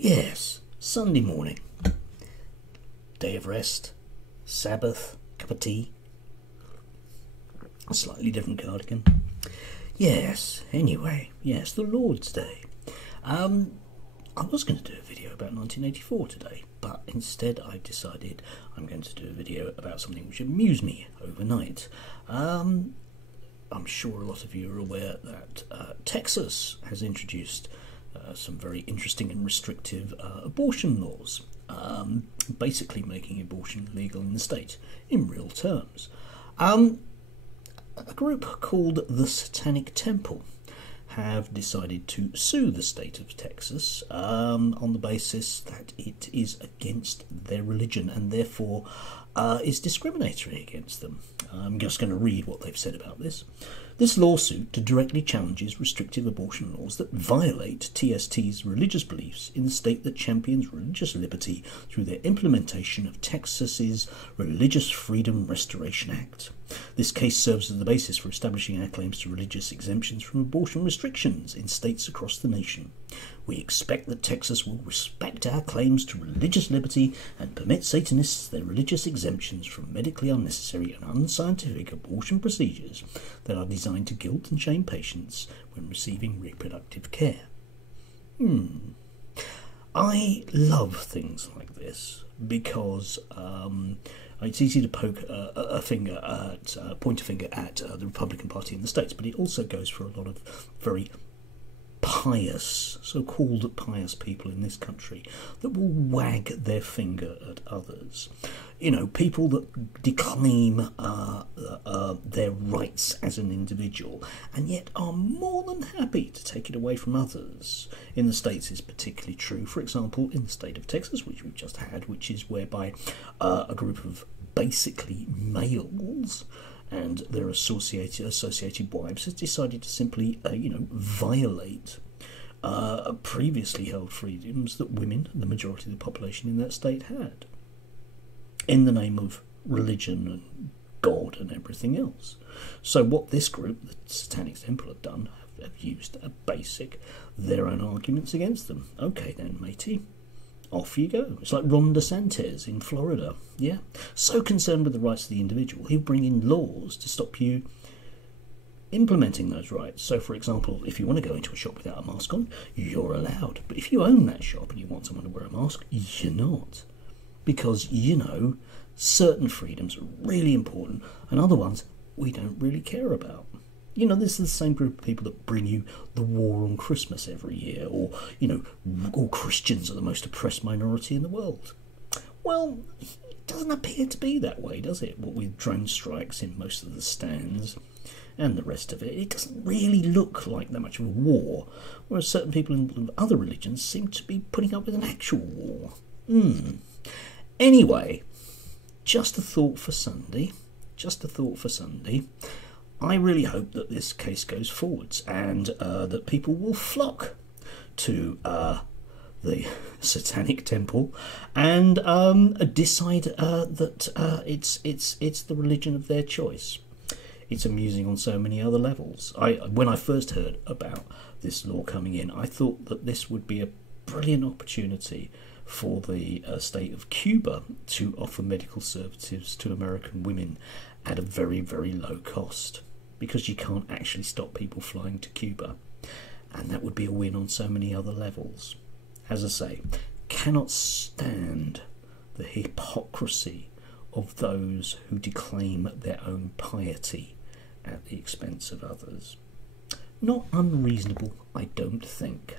Yes, Sunday morning. Day of rest, Sabbath, cup of tea, a slightly different cardigan. Yes, anyway, yes, the Lord's Day. I was going to do a video about 1984 today, but instead I decided I'm going to do a video about something which amused me overnight. I'm sure a lot of you are aware that Texas has introduced some very interesting and restrictive abortion laws, basically making abortion legal in the state in real terms. A group called the Satanic Temple have decided to sue the state of Texas on the basis that it is against their religion and therefore is discriminatory against them. I'm just going to read what they've said about this. This lawsuit directly challenges restrictive abortion laws that violate TST's religious beliefs in the state that champions religious liberty through their implementation of Texas's Religious Freedom Restoration Act. This case serves as the basis for establishing our claims to religious exemptions from abortion restrictions in states across the nation. We expect that Texas will respect our claims to religious liberty and permit Satanists their religious exemptions from medically unnecessary and unscientific abortion procedures that are designed to guilt and shame patients when receiving reproductive care. I love things like this because it's easy to poke point a finger at the Republican Party in the States, but it also goes for a lot of very pious, so-called pious people in this country that will wag their finger at others. You know, people that declaim their rights as an individual and yet are more than happy to take it away from others. In the States is particularly true, for example, in the state of Texas, which we've just had, which is whereby a group of basically males and their associated wives has decided to simply, violate previously held freedoms that women, the majority of the population in that state, had, in the name of religion and God and everything else. So what this group, the Satanic Temple, have done, have used their own arguments against them. Okay then, matey. Off you go. It's like Ron DeSantis in Florida. Yeah. So concerned with the rights of the individual, he'll bring in laws to stop you implementing those rights. So, for example, if you want to go into a shop without a mask on, you're allowed. But if you own that shop and you want someone to wear a mask, you're not. Because, certain freedoms are really important and other ones we don't really care about. This is the same group of people that bring you the war on Christmas every year, or, all Christians are the most oppressed minority in the world. Well, it doesn't appear to be that way, does it? What with drone strikes in most of the stands and the rest of it, it doesn't really look like that much of a war, whereas certain people in other religions seem to be putting up with an actual war. Anyway, just a thought for Sunday. I really hope that this case goes forwards and that people will flock to the Satanic Temple and decide that it's the religion of their choice. It's amusing on so many other levels. When I first heard about this law coming in, I thought that this would be a brilliant opportunity for the state of Cuba to offer medical services to American women at a very, very low cost, because you can't actually stop people flying to Cuba, and that would be a win on so many other levels. As I say, cannot stand the hypocrisy of those who declaim their own piety at the expense of others. Not unreasonable, I don't think.